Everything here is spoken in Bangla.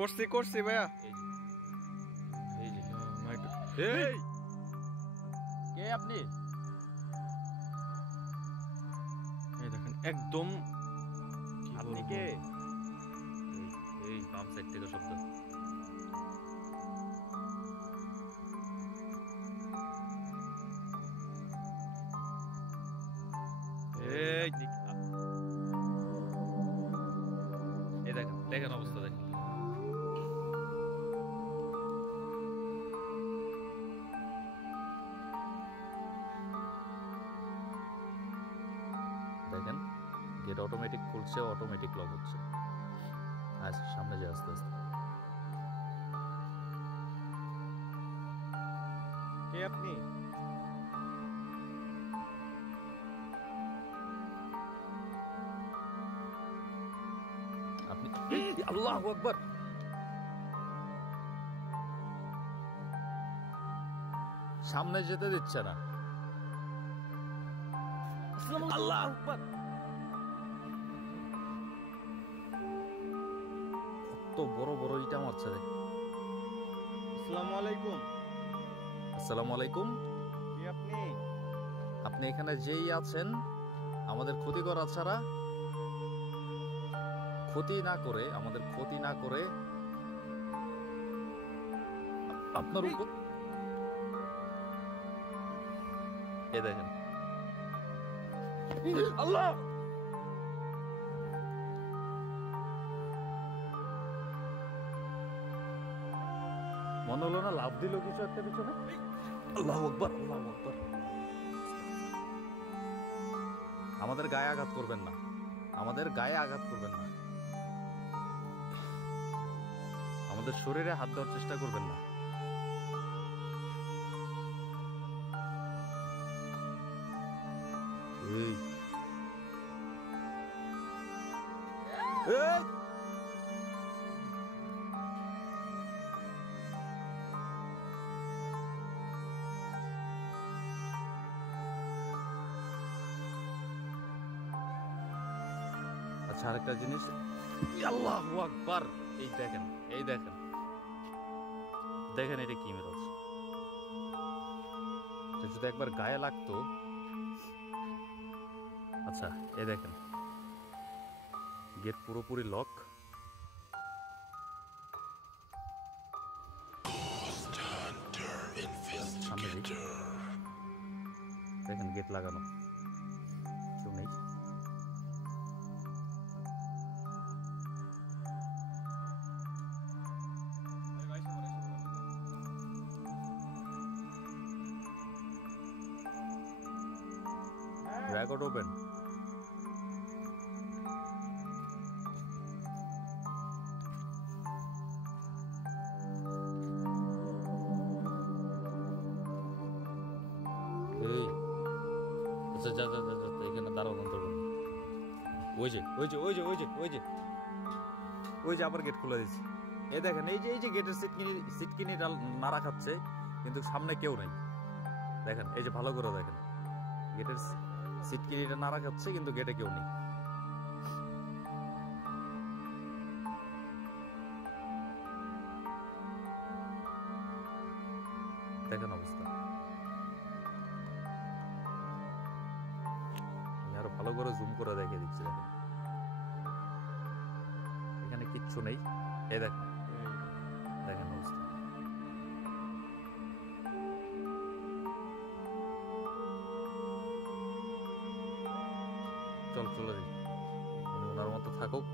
করছি করছি ভাইয়া। এই যে এই কে আপনি? এই দেখেন একদম আপনি কে? এই বাম সাইড থেকে শব্দ। এই এই দেখেন দেখেন অবস্থা দেখেন। দেখেন গেট অটোমেটিক খুলছে, অটোমেটিক লক হচ্ছে। সামনে যে আস্তে আস্তে। কে আপনি? আপনি আল্লাহু আকবার। সামনে যেতে দিচ্ছে না। আল্লাহু আকবার। কত বড় বড় ইটা মারছে দেখ। আসসালামু আলাইকুম। আসসালামু আলাইকুম। কে আপনি? আপনি এখানে যেই আছেন আমাদের ক্ষতি করা ছাড়া, ক্ষতি না করে, আমাদের ক্ষতি না করে আপনার উপর এ দেখেন। আল্লাহ মনে হলো না লাভ দিল কিছু একটা পিছনে। আল্লাহু আকবার, আল্লাহু আকবার। আমাদের গায়ে আঘাত করবেন না, আমাদের গায়ে আঘাত করবেন না, আমাদের শরীরে হাত দেওয়ার চেষ্টা করবেন না। এই এই আচ্ছা, আরেকটা জিনিস। আল্লাহু আকবার। এই দেখেন, এই দেখেন, দেখেন এটা কি মেরাজ। যদি একবার গায়ে লাগতো। আচ্ছা এই দেখেন, গেট পুরোপুরি লক। সামনে দেখেন গেট লাগানো, কেউ নেই। Record open. এই আচ্ছা যা যা যা যা, এখানে দাঁড়াও অন্তর। ওই যে ওই যে ওই যে ওই যে ওই যে ওই যে আবার গেট খুলে দিচ্ছে। এই দেখেন, এই যে গেটের সিটকিনি নাড়া খাচ্ছে, কিন্তু সামনে কেউ নেই। দেখেন এই যে ভালো করে দেখেন, গেটের সিটকিনিটা নাড়া খাচ্ছে কিন্তু গেটে কেউ নেই। দেখেন অবস্থা। আমি আরো ভালো করে জুম করে দেখে দিচ্ছি। দেখেন এখানে কিচ্ছু নেই। এই দেখেন, দেখেন অবস্থা। চল চলে যাই, ওনার মতো থাকুক।